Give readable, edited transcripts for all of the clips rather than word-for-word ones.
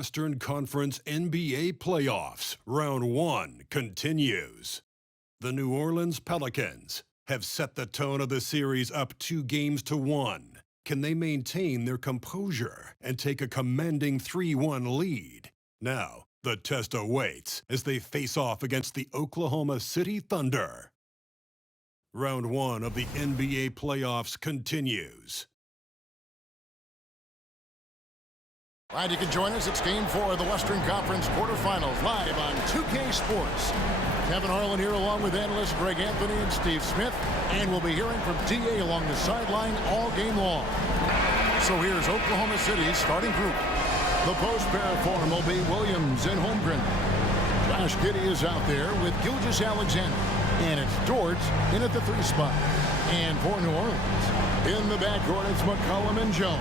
Western Conference NBA playoffs, round one continues. The New Orleans Pelicans have set the tone of the series up 2-1. Can they maintain their composure and take a commanding 3-1 lead? Now, the test awaits as they face off against the Oklahoma City Thunder. Round one of the NBA playoffs continues. Glad you can join us. It's Game 4 of the Western Conference quarterfinals, live on 2K Sports. Kevin Harlan here along with analysts Greg Anthony and Steve Smith. And we'll be hearing from D.A. along the sideline all game long. So here's Oklahoma City's starting group. The post pair form will be Williams and Holmgren. Josh Giddey is out there with Gilgeous-Alexander. And it's Dort in at the 3 spot. And for New Orleans, in the backcourt, it's McCollum and Jones.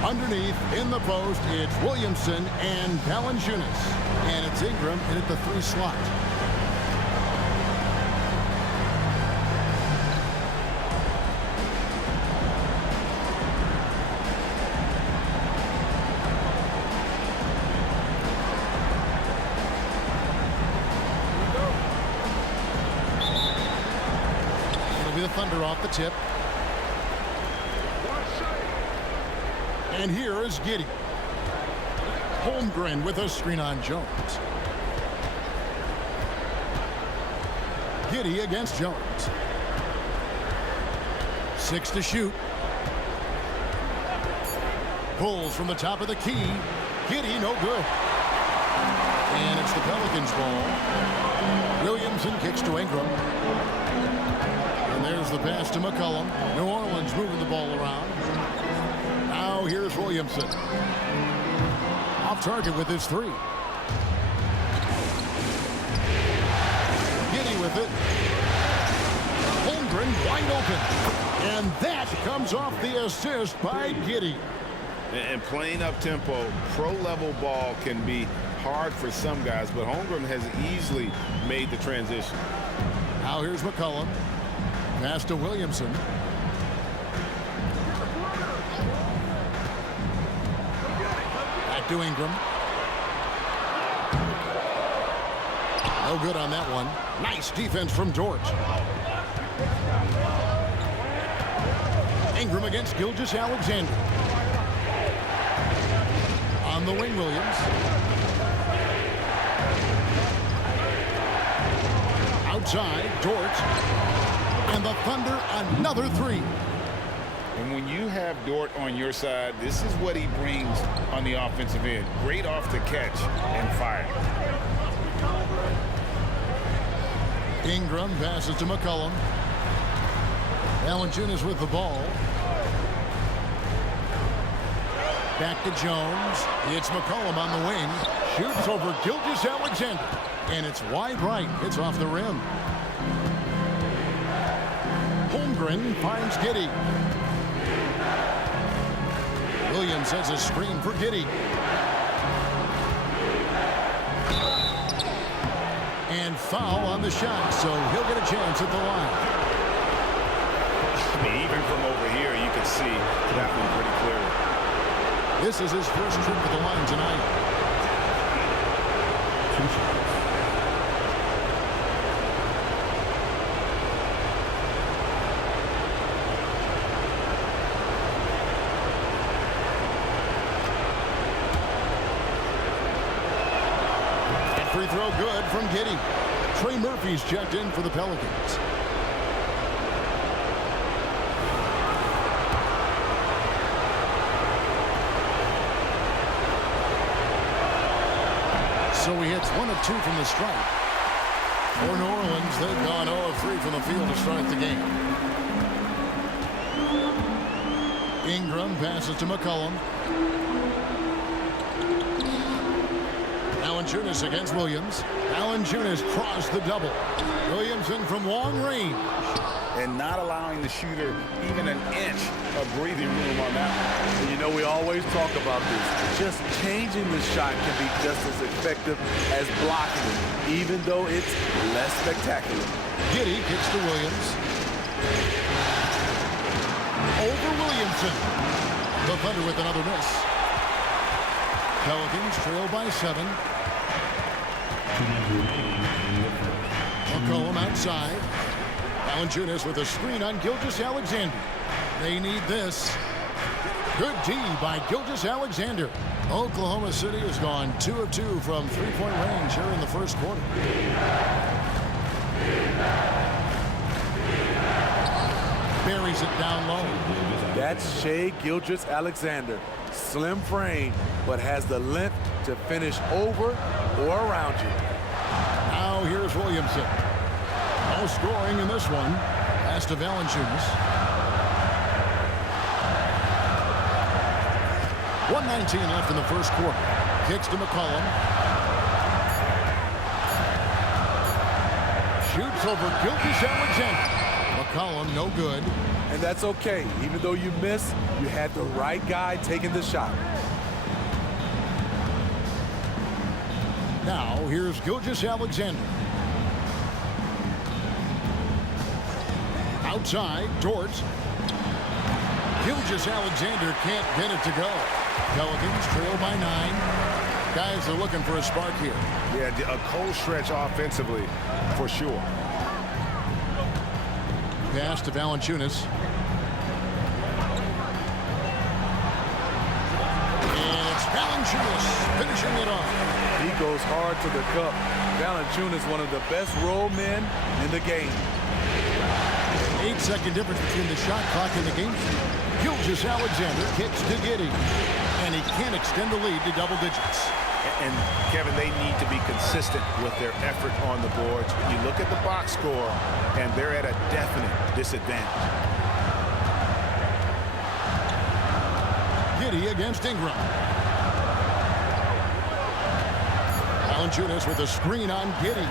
Underneath, in the post, it's Williamson and Valanciunas. And it's Ingram in at the 3 slot. It'll be the Thunder off the tip. And here is Giddey. Holmgren with a screen on Jones. Giddey against Jones. 6 to shoot. Pulls from the top of the key. Giddey, no good. And it's the Pelicans' ball. Williamson kicks to Ingram. And there's the pass to McCollum. New Orleans moving the ball around. Now here's Williamson. Off target with his 3. Giddey with it. Holmgren wide open. And that comes off the assist by Giddey. And playing up-tempo, pro-level ball can be hard for some guys, but Holmgren has easily made the transition. Now here's McCollum. Pass to Williamson. To Ingram. No good on that one. Nice defense from Dort. Ingram against Gilgeous-Alexander. On the wing, Williams. Outside, Dort. And the Thunder, another 3. And when you have Dort on your side, this is what he brings on the offensive end. Great off the catch and fire. Ingram passes to McCollum. Valanciunas with the ball. Back to Jones. It's McCollum on the wing. Shoots over Gilgeous-Alexander. And it's wide right. It's off the rim. Holmgren finds Giddey. Williams has a screen for Giddey. And foul on the shot, so he'll get a chance at the line. I mean, even from over here, you can see that one pretty clearly. This is his first trip to the line tonight. Free throw good from Giddey. Trey Murphy's checked in for the Pelicans. So he hits 1 of 2 from the stripe. For New Orleans, they've gone 0 of 3 from the field to start the game. Ingram passes to McCollum. Valanciunas against Williams. Valanciunas crossed the double. Williamson from long range. And not allowing the shooter even an inch of breathing room on that one. And you know, we always talk about this. Just changing the shot can be just as effective as blocking it, even though it's less spectacular. Giddey kicks to Williams. Over Williamson. The Thunder with another miss. Pelicans trail by 7. McCollum outside. Valanciunas with a screen on Gilgeous-Alexander. They need this. Good D by Gilgeous-Alexander. Oklahoma City has gone 2 of 2 from three-point range here in the first quarter. Buries it down low. That's Shai Gilgeous-Alexander. Slim frame, but has the length to finish over or around you. Now here's Williamson. No scoring in this one. Pass to Valanciunas. 1:19 left in the first quarter. Kicks to McCollum. Shoots over Gilgeous-Alexander. McCollum no good. And that's okay. Even though you missed, you had the right guy taking the shot. Now here's Gilgeous-Alexander. Outside, Dort. Gilgeous-Alexander can't get it to go. Pelicans trail by 9. Guys are looking for a spark here. Yeah, a cold stretch offensively for sure. Pass to Valanciunas. And it's Valanciunas finishing it off. He goes hard to the cup. Valanciunas, one of the best roll men in the game. 8-second difference between the shot clock and the game. Gilgeous-Alexander kicks to Giddey. And he can't extend the lead to double digits. And, Kevin, they need to be consistent with their effort on the boards. You look at the box score, and they're at a definite disadvantage. Giddey against Ingram. Valanciunas with a screen on Giddey.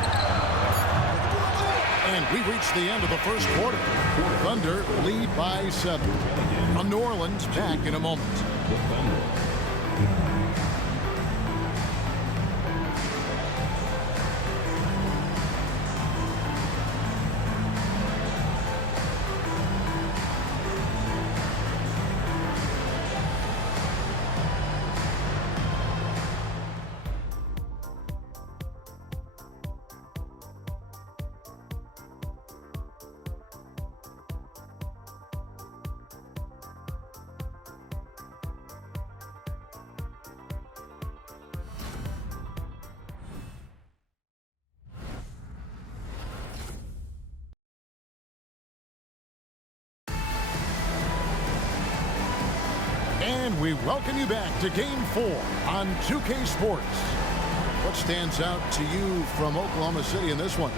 And we've reached the end of the first quarter. Thunder lead by 7. From New Orleans, back in a moment. And we welcome you back to Game 4 on 2K Sports. What stands out to you from Oklahoma City in this one?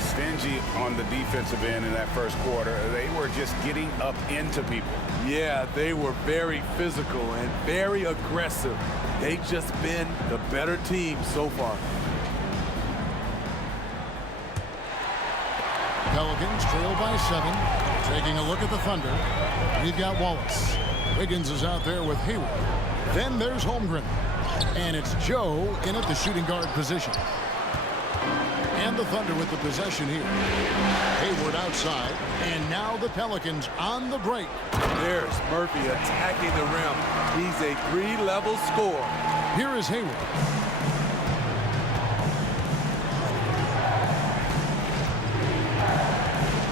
Stingy on the defensive end in that first quarter. They were just getting up into people. Yeah, they were very physical and very aggressive. They've just been the better team so far. Pelicans trail by 7. Taking a look at the Thunder. We've got Wallace. Wiggins is out there with Hayward. Then there's Holmgren. And it's Joe in at the shooting guard position. And the Thunder with the possession here. Hayward outside. And now the Pelicans on the break. There's Murphy attacking the rim. He's a 3-level scorer. Here is Hayward.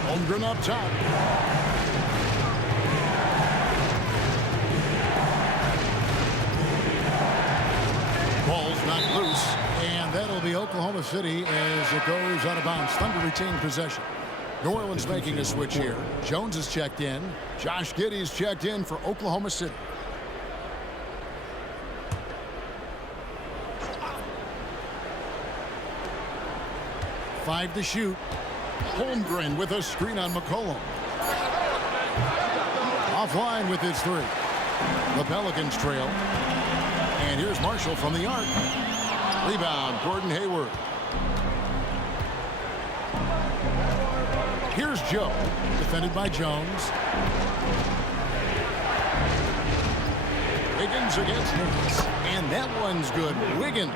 Holmgren up top. Ball's not loose, and that'll be Oklahoma City as it goes out of bounds. Thunder retain possession. New Orleans making a switch here. Jones is checked in. Josh Giddey's checked in for Oklahoma City. Five to shoot. Holmgren with a screen on McCollum. Offline with his 3. The Pelicans trail. And here's Marshall from the arc. Rebound, Gordon Hayward. Here's Joe, defended by Jones. Wiggins against Hayes. And that one's good. Wiggins.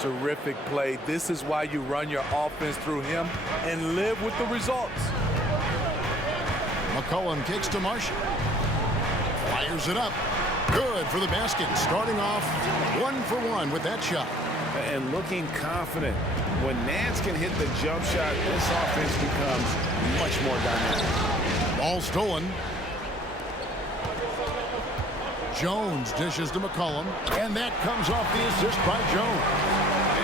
Terrific play. This is why you run your offense through him and live with the results. McCollum kicks to Marshall. Fires it up. Good for the basket. Starting off 1 for 1 with that shot. And looking confident. When Nance can hit the jump shot, this offense becomes much more dynamic. Ball stolen. Jones dishes to McCollum, and that comes off the assist by Jones.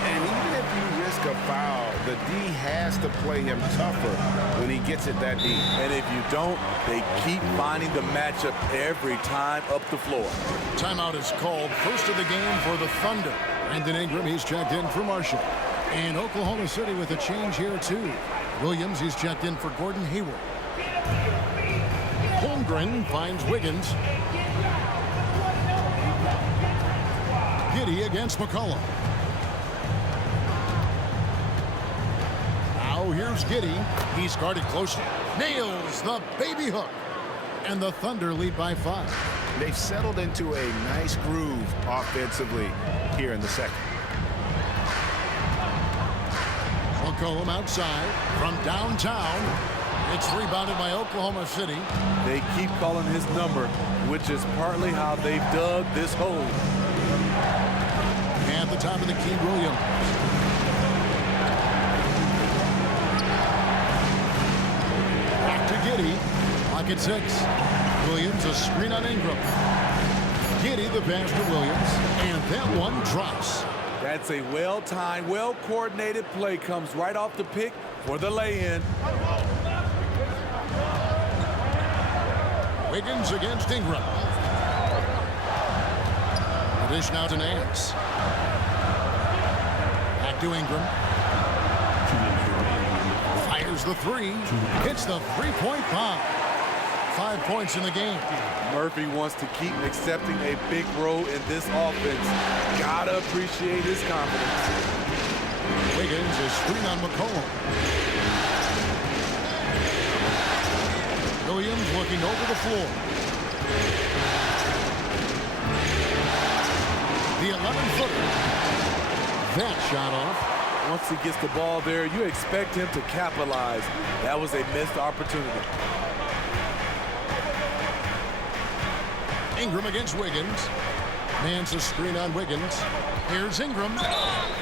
And even if you risk a foul, the D has to play him tougher when he gets it that deep. And if you don't, they keep finding the matchup every time up the floor. Timeout is called. First of the game for the Thunder. Brandon Ingram, he's checked in for Marshall. And Oklahoma City with a change here, too. Williams, he's checked in for Gordon Hayward. Holmgren finds Wiggins. Giddey against McCollum. Now here's Giddey. He's guarded closely. Nails the baby hook. And the Thunder lead by 5. They've settled into a nice groove offensively here in the second. McCollum outside from downtown. It's rebounded by Oklahoma City. They keep calling his number, which is partly how they've dug this hole. At the top of the key, Williams. Back to Giddey. Clock at 6. Williams, a screen on Ingram. Giddey, the pass to Williams. And that one drops. That's a well-timed, well-coordinated play. Comes right off the pick for the lay-in. Wiggins against Ingram. The dish now to Nance. Back to Ingram. Fires the 3. Hits the three-point bomb. 5 points in the game. Murphy wants to keep accepting a big role in this offense. Gotta appreciate his confidence. Wiggins is screen on McCollum. Williams looking over the floor. The 11-footer. That shot off. Once he gets the ball there, you expect him to capitalize. That was a missed opportunity. Ingram against Wiggins. Nance a screen on Wiggins. Here's Ingram.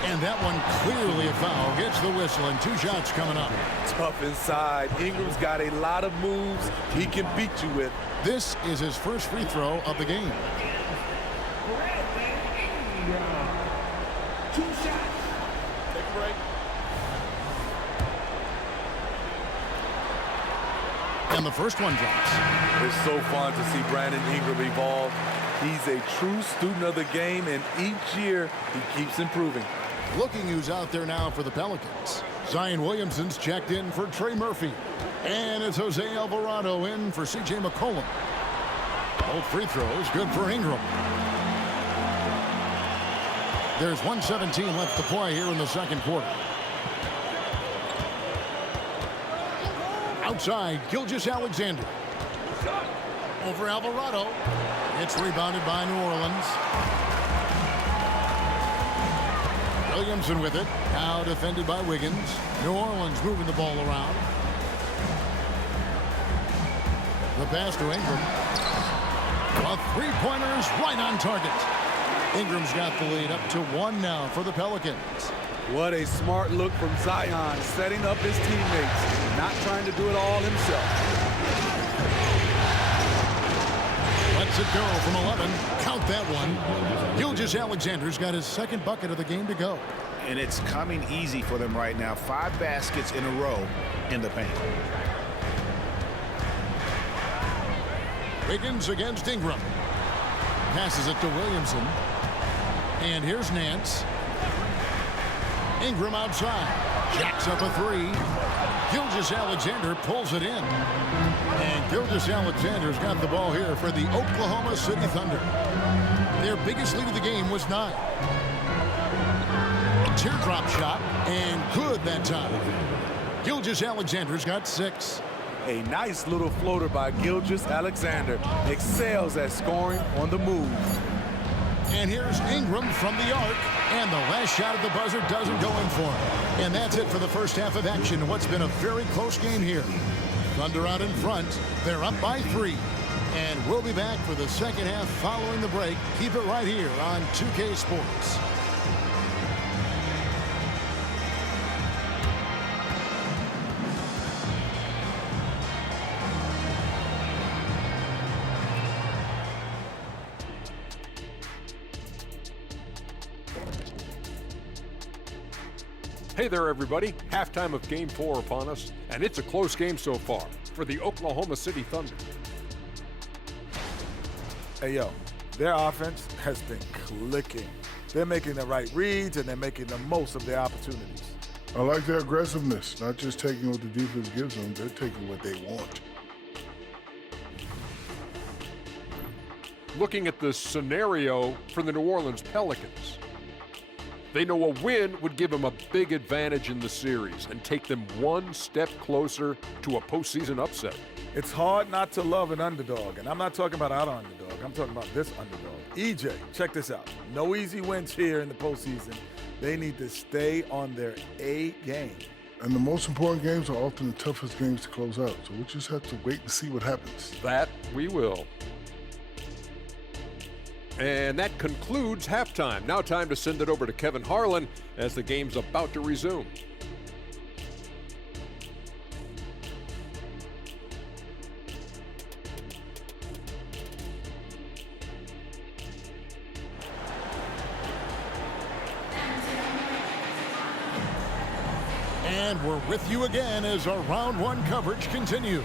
And that one clearly a foul. Gets the whistle and 2 shots coming up. Tough inside. Ingram's got a lot of moves he can beat you with. This is his first free throw of the game. And the first one drops. It's so fun to see Brandon Ingram evolve. He's a true student of the game, and each year he keeps improving. Looking who's out there now for the Pelicans. Zion Williamson's checked in for Trey Murphy. And it's Jose Alvarado in for C.J. McCollum. Both free throws good for Ingram. There's 1:17 left to play here in the second quarter. Outside, Gilgeous-Alexander. Over Alvarado. It's rebounded by New Orleans. Williamson with it. Now defended by Wiggins. New Orleans moving the ball around. The pass to Ingram. A three-pointer is right on target. Ingram's got the lead up to 1 now for the Pelicans. What a smart look from Zion, setting up his teammates, not trying to do it all himself. Lets it go from 11. Count that one. Gilgeous-Alexander's got his second bucket of the game to go. And it's coming easy for them right now. 5 baskets in a row in the paint. Wiggins against Ingram. Passes it to Williamson. And here's Nance. Ingram outside. Jacks up a 3. Gilgeous-Alexander pulls it in. And Gilgeous-Alexander's got the ball here for the Oklahoma City Thunder. Their biggest lead of the game was 9. Teardrop shot, and good that time. Gilgeous-Alexander's got 6. A nice little floater by Gilgeous-Alexander. Excels at scoring on the move. And here's Ingram from the arc. And the last shot at the buzzer doesn't go in for him. And that's it for the first half of action. What's been a very close game here. Thunder out in front. They're up by 3. And we'll be back for the second half following the break. Keep it right here on 2K Sports. Hey there, everybody. Halftime of Game 4 upon us, and it's a close game so far for the Oklahoma City Thunder. Hey, yo, their offense has been clicking. They're making the right reads, and they're making the most of their opportunities. I like their aggressiveness, not just taking what the defense gives them, they're taking what they want. Looking at the scenario for the New Orleans Pelicans. They know a win would give them a big advantage in the series and take them one step closer to a postseason upset. It's hard not to love an underdog, and I'm not talking about our underdog. I'm talking about this underdog. EJ, check this out. No easy wins here in the postseason. They need to stay on their A game. And the most important games are often the toughest games to close out, so we just have to wait and see what happens. That we will. And that concludes halftime. Now time to send it over to Kevin Harlan as the game's about to resume. And we're with you again as our round one coverage continues.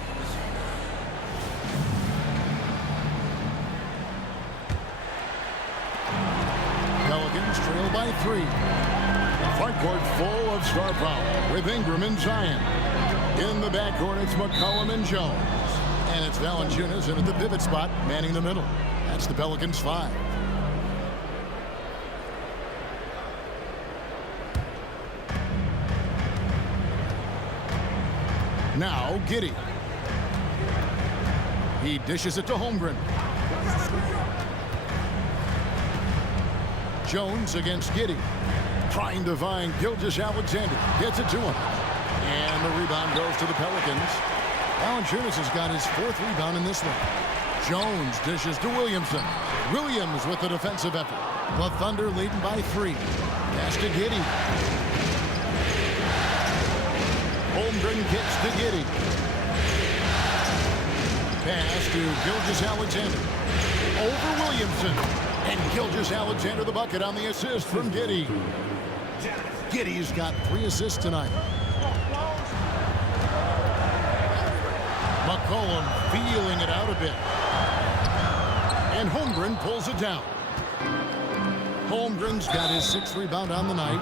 Pelicans trail by 3. Front court full of star power with Ingram and Zion. In the backcourt, it's McCollum and Jones. And it's Valanciunas in at the pivot spot, manning the middle. That's the Pelicans' 5. Now, Giddey. He dishes it to Holmgren. Jones against Giddey. Trying to find Gilgeous-Alexander. Gets it to him. And the rebound goes to the Pelicans. Valanciunas has got his 4th rebound in this one. Jones dishes to Williamson. Williams with the defensive effort. The Thunder leading by 3. Pass to Giddey. Holmgren kicks to Giddey. Pass to Gilgeous-Alexander. Over Williamson. And Gilgeous-Alexander the bucket on the assist from Giddey. Giddey's got 3 assists tonight. McCollum feeling it out a bit. And Holmgren pulls it down. Holmgren's got his 6th rebound on the night.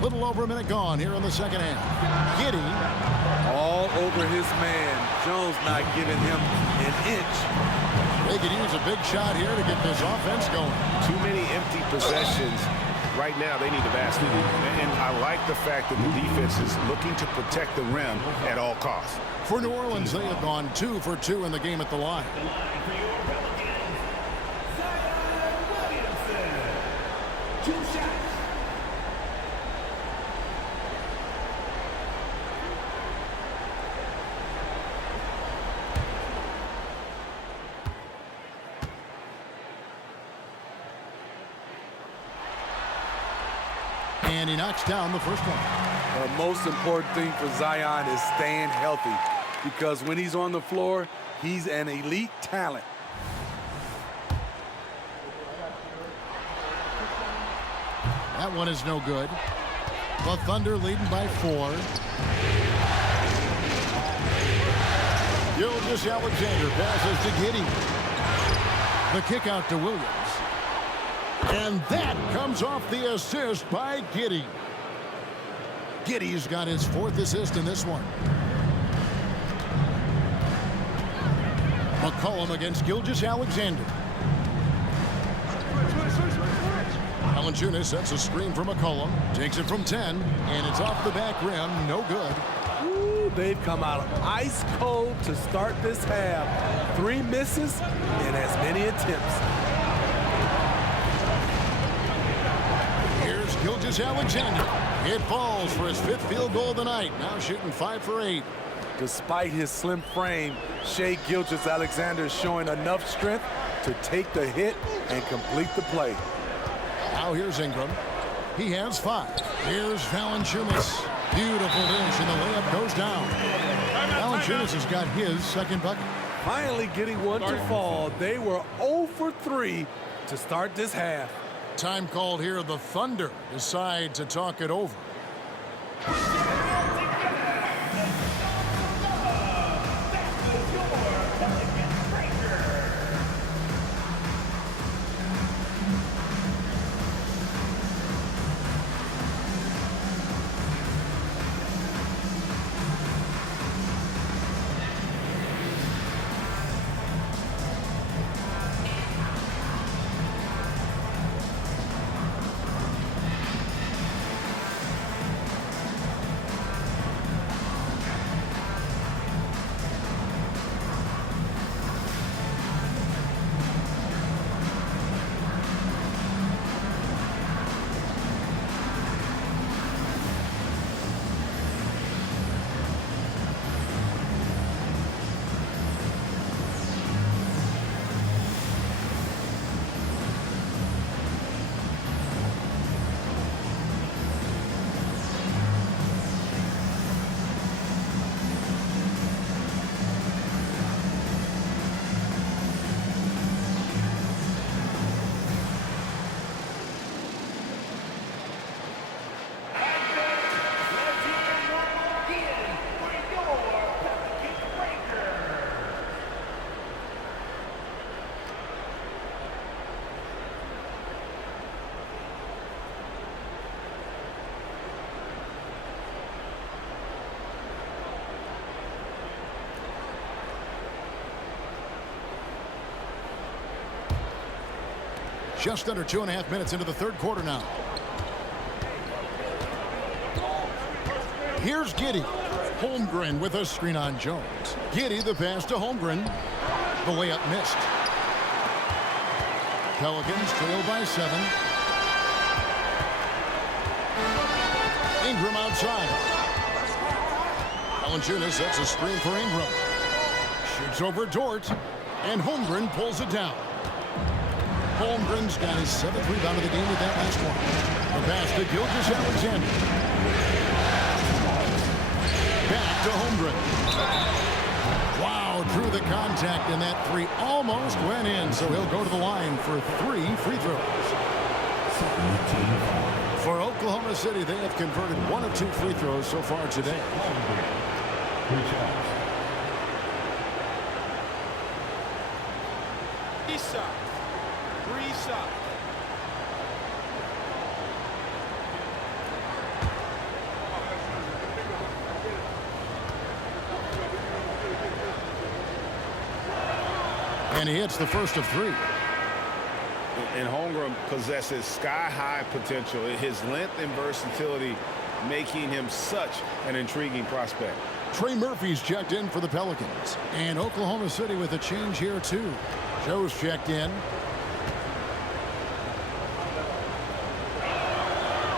Little over a minute gone here in the second half. Giddey. All over his man. Jones not giving him an inch. They could use a big shot here to get this offense going. Too many empty possessions. Right now, they need the basket. And I like the fact that the defense is looking to protect the rim at all costs. For New Orleans, they have gone 2 for 2 in the game at the line. And he knocks down the first one. The most important thing for Zion is staying healthy, because when he's on the floor, he's an elite talent. That one is no good. The Thunder leading by 4. Gilgeous-Alexander passes to Giddey. The kick out to Williams. And that comes off the assist by Giddey. Giddey's got his 4th assist in this one. McCollum against Gilgeous-Alexander. Valanciunas sets a screen for McCollum. Takes it from 10, and it's off the back rim. No good. Ooh, they've come out ice cold to start this half. 3 misses and as many attempts. Here's Gilgeous-Alexander. It falls for his 5th field goal of the night. Now shooting 5 for 8. Despite his slim frame, Shai Gilgeous-Alexander is showing enough strength to take the hit and complete the play. Now here's Ingram. He has 5. Here's Valanciunas. Beautiful dish, and the layup goes down. Valanciunas has got his 2nd bucket. Finally getting one to fall. They were 0 for 3 to start this half. Time called here. The Thunder decide to talk it over. Just under 2.5 minutes into the 3rd quarter now. Here's Giddey. Holmgren with a screen on Jones. Giddey the pass to Holmgren. The layup missed. Pelicans trail by 7. Ingram outside. Valanciunas sets a screen for Ingram. Shoots over Dort. And Holmgren pulls it down. Holmgren's got his 7th rebound of the game with that last one. The pass to Gilgeous-Alexander. Back to Holmgren. Wow, drew the contact, and that 3 almost went in, so he'll go to the line for 3 free throws. For Oklahoma City, they have converted 1 of 2 free throws so far today. And he hits the first of 3. And Holmgren possesses sky-high potential. His length and versatility making him such an intriguing prospect. Trey Murphy's checked in for the Pelicans. And Oklahoma City with a change here, too. Joe's checked in.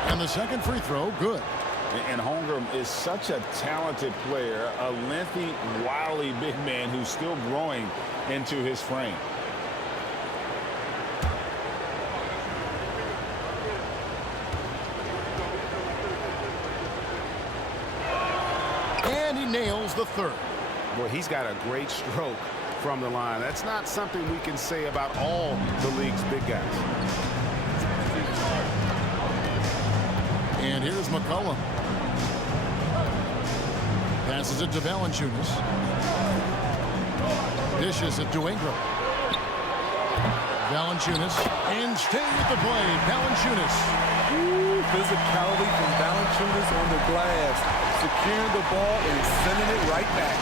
And the second free throw, good. And Holmgren is such a talented player, a lengthy, wily big man who's still growing into his frame. And he nails the 3rd. Boy, he's got a great stroke from the line. That's not something we can say about all the league's big guys. And here's McCollum. Passes it to Valanciunas. Dishes it to Ingram. Valanciunas. And staying with the play, Valanciunas. Ooh, physicality from Valanciunas on the glass. Securing the ball and sending it right back.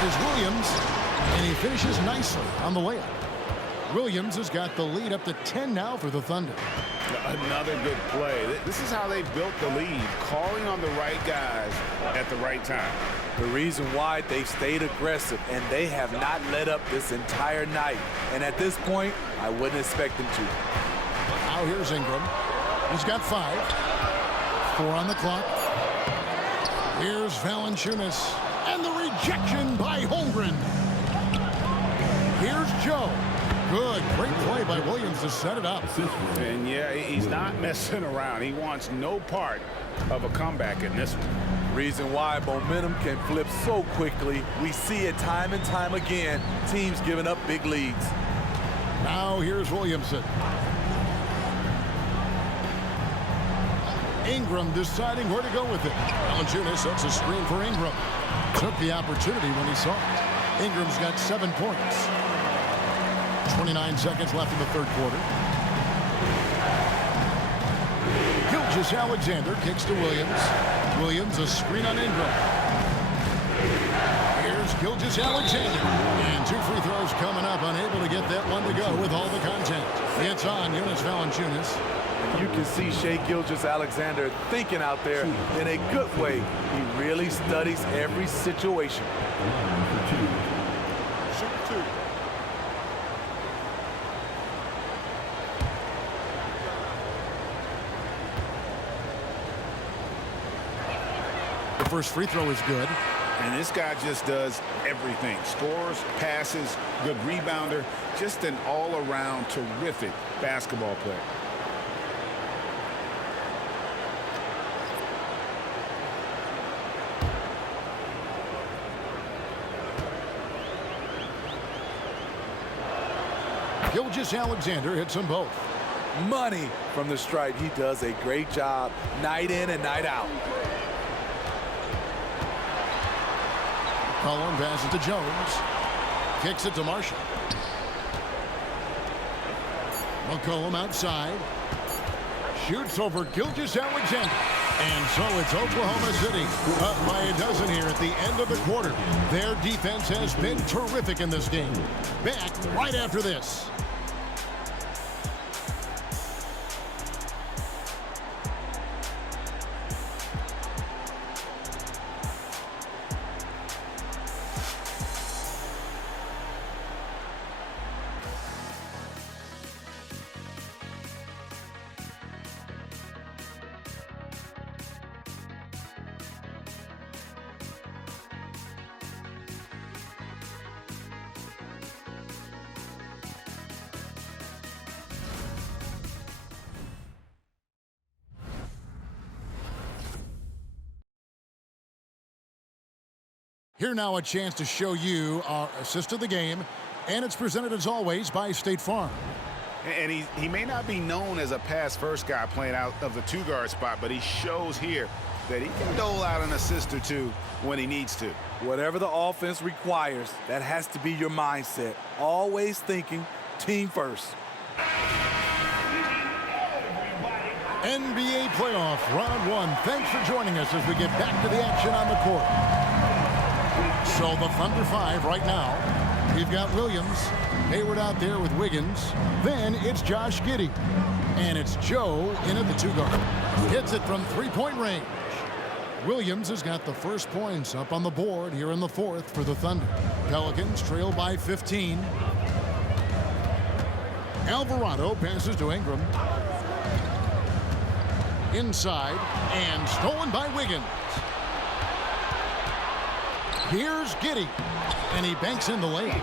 Here's Williams. And he finishes nicely on the layup. Williams has got the lead up to 10 now for the Thunder. Another good play. This is how they built the lead, calling on the right guys at the right time. The reason why they've stayed aggressive, and they have not let up this entire night. And at this point, I wouldn't expect them to. Now here's Ingram. He's got 5. 4 on the clock. Here's Valanciunas. And the rejection by Holmgren. Here's Joe. Good. Great play by Williams to set it up. And yeah, he's not messing around. He wants no part of a comeback in this one. Reason why momentum can flip so quickly. We see it time and time again. Teams giving up big leads. Now here's Williamson. Ingram deciding where to go with it. Valanciunas sets a screen for Ingram. Took the opportunity when he saw it. Ingram's got 7 points. 29 seconds left in the third quarter. Gilgeous-Alexander kicks to Williams. Williams a screen on Ingram. Here's Gilgeous-Alexander. And 2 free throws coming up. Unable to get that one to go with all the content. It's on Jonas Valanciunas. You can see Shai Gilgeous-Alexander thinking out there in a good way. He really studies every situation. The first free throw is good. And this guy just does everything. Scores, passes, good rebounder. Just an all-around terrific basketball player. Gilgeous-Alexander hits them both. Money from the stripe. He does a great job night in and night out. Cullen passes to Jones. Kicks it to Marshall. McCollum outside. Shoots over Gilgeous-Alexander. And so it's Oklahoma City up by a dozen here at the end of the quarter. Their defense has been terrific in this game. Back right after this. Here now a chance to show you our assist of the game, and it's presented as always by State Farm. And he may not be known as a pass-first guy playing out of the 2-guard spot, but he shows here that he can dole out an assist or two when he needs to. Whatever the offense requires, that has to be your mindset. Always thinking team first. NBA playoff round 1. Thanks for joining us as we get back to the action on the court. So the Thunder 5 right now. We've got Williams, Hayward out there with Wiggins. Then it's Josh Giddey. And it's Joe in at the 2-guard. Hits it from 3-point range. Williams has got the first points up on the board here in the fourth for the Thunder. Pelicans trail by 15. Alvarado passes to Ingram. Inside and stolen by Wiggins. Here's Giddey, and he banks in the layup.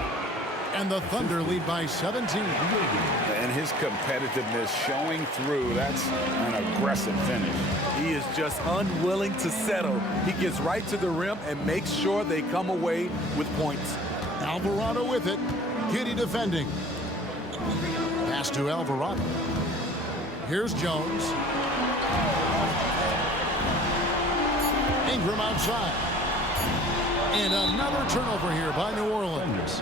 And the Thunder lead by 17. And his competitiveness showing through. That's an aggressive finish. He is just unwilling to settle. He gets right to the rim and makes sure they come away with points. Alvarado with it. Giddey defending. Pass to Alvarado. Here's Jones. Ingram outside. And another turnover here by New Orleans.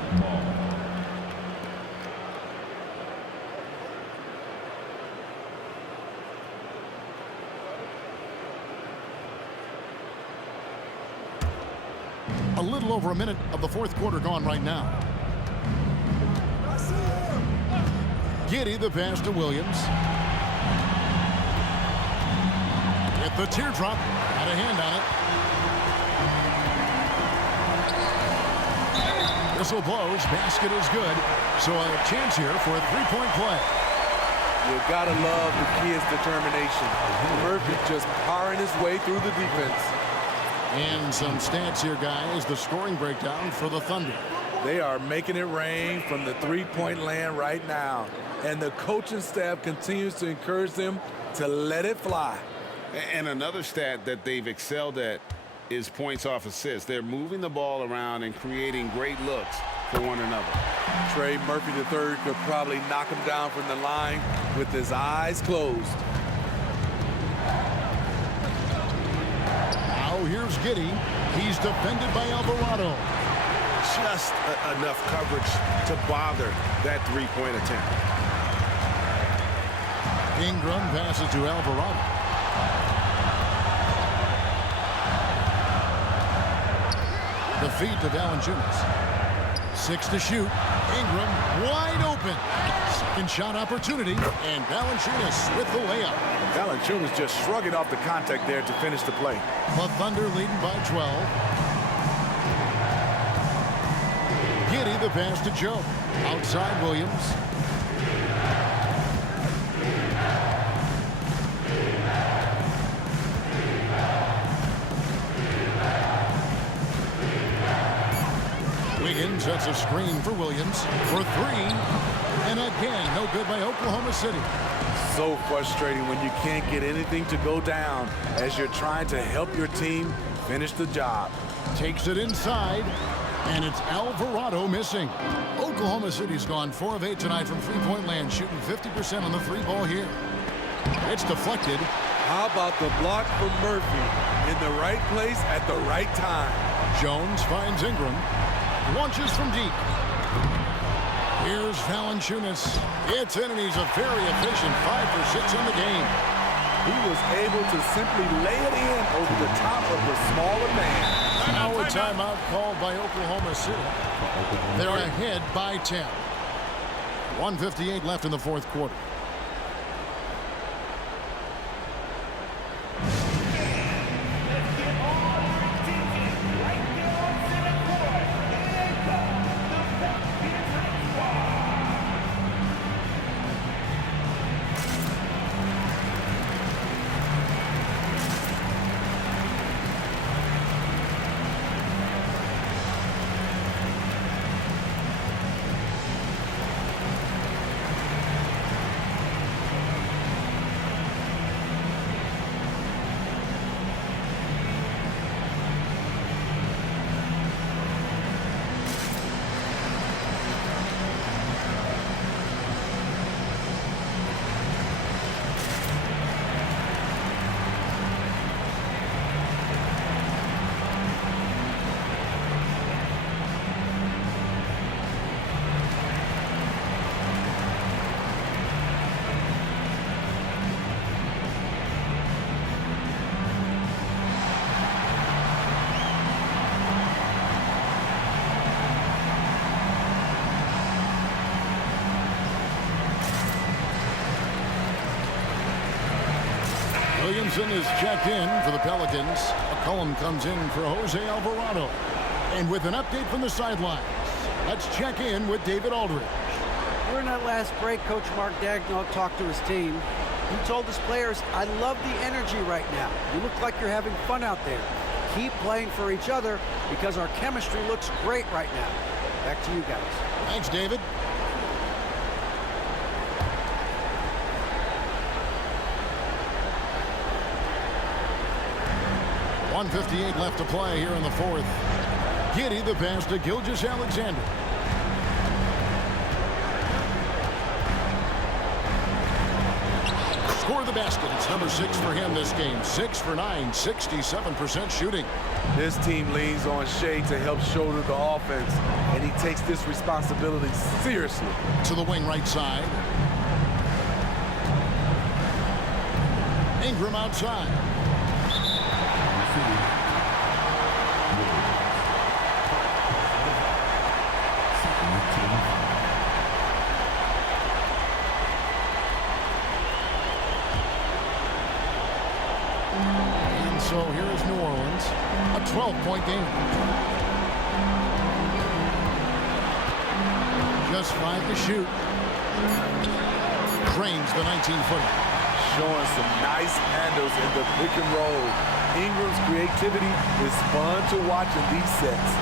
A little over a minute of the fourth quarter gone right now. Giddey the pass to Williams. Get the teardrop. Had a hand on it. Whistle blows. Basket is good. So a chance here for a three-point play. You gotta love the kid's determination. Murphy just powering his way through the defense. And some stats here, guys. The scoring breakdown for the Thunder. They are making it rain from the three-point land right now. And the coaching staff continues to encourage them to let it fly. And another stat that they've excelled at is points off assists. They're moving the ball around and creating great looks for one another. Trey Murphy III could probably knock him down from the line with his eyes closed. Now here's Giddey. He's defended by Alvarado. Just enough coverage to bother that three-point attempt. Ingram passes to Alvarado. The feet to Valanciunas. 6 to shoot. Ingram wide open. Second shot opportunity. And Valanciunas with the layup. Valanciunas just shrugging off the contact there to finish the play. The Thunder leading by 12. Giddey the pass to Joe. Outside Williams. Wiggins sets a screen for Williams for three. And again, no good by Oklahoma City. So frustrating when you can't get anything to go down as you're trying to help your team finish the job. Takes it inside, and it's Alvarado missing. Oklahoma City's gone 4 of 8 tonight from three-point land, shooting 50% on the three ball here. It's deflected. How about the block from Murphy in the right place at the right time? Jones finds Ingram. Launches from deep. Here's Valanciunas. It's in, and he's a very efficient 5 for 6 in the game. He was able to simply lay it in over the top of the smaller man. Now a timeout called by Oklahoma City. They're ahead by 10. 1:58 left in the fourth quarter. Williamson is checked in for the Pelicans. McCollum comes in for Jose Alvarado. And with an update from the sidelines, let's check in with David Aldridge. During that last break, Coach Mark Daigneault talked to his team. He told his players, I love the energy right now. You look like you're having fun out there. Keep playing for each other because our chemistry looks great right now. Back to you guys. Thanks, David. .158 left to play here in the fourth. Giddey the pass to Gilgeous-Alexander. Score the basket. It's number 6 for him this game. 6 for 9, 67% shooting. This team leans on Shea to help shoulder the offense, and he takes this responsibility seriously. To the wing right side. Ingram outside. So here is New Orleans, a 12-point game. Just 5 to shoot. Drains the 19-footer. Showing some nice handles in the pick and roll. Ingram's creativity is fun to watch in these sets.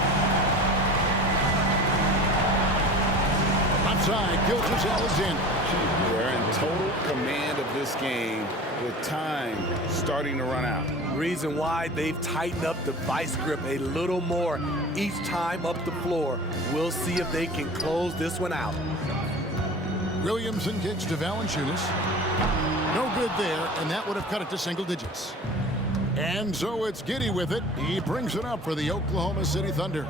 Outside, Gilgeous-Alexander. They're in total command of this game with time starting to run out. Reason why they've tightened up the vice grip a little more each time up the floor. We'll see if they can close this one out. Williamson kicks to Valanciunas. No good there, and that would have cut it to single digits. And so it's Giddey with it. He brings it up for the Oklahoma City Thunder.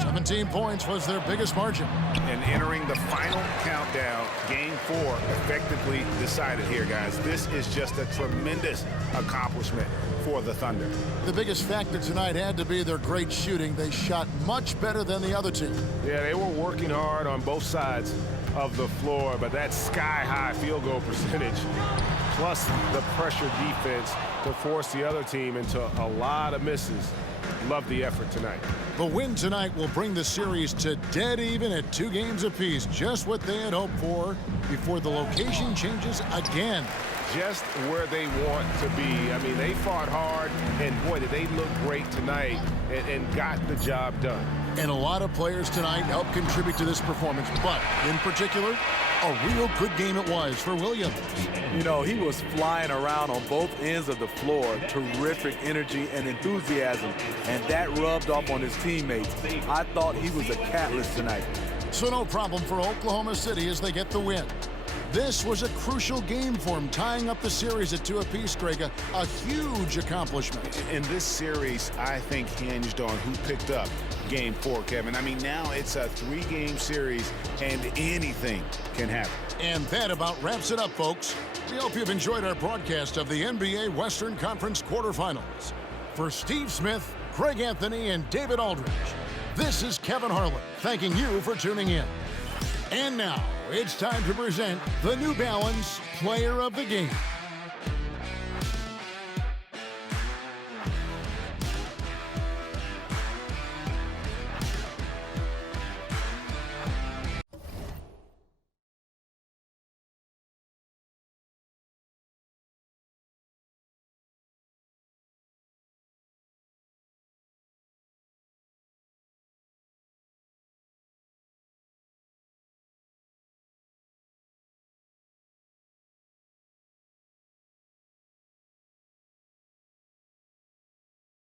17 points was their biggest margin. And entering the final countdown, Game 4 effectively decided here, guys. This is just a tremendous accomplishment for the Thunder. The biggest factor tonight had to be their great shooting. They shot much better than the other team. Yeah, they were working hard on both sides of the floor, but that sky-high field goal percentage plus the pressure defense to force the other team into a lot of misses. Love the effort tonight. The win tonight will bring the series to dead even at 2 games apiece, just what they had hoped for before the location changes again. Just where they want to be. I mean, they fought hard, and boy, did they look great tonight and got the job done. And a lot of players tonight helped contribute to this performance, but in particular, a real good game it was for Williams. You know, he was flying around on both ends of the floor. Terrific energy and enthusiasm, and that rubbed off on his teammates. I thought he was a catalyst tonight. So no problem for Oklahoma City as they get the win. This was a crucial game for him, tying up the series at 2 apiece, Greg. A huge accomplishment. And this series, I think, hinged on who picked up Game 4, Kevin. I mean, now it's a 3-game series, and anything can happen. And that about wraps it up, folks. We hope you've enjoyed our broadcast of the NBA Western Conference quarterfinals. For Steve Smith, Craig Anthony, and David Aldridge, this is Kevin Harlan, thanking you for tuning in. And now, it's time to present the New Balance Player of the Game.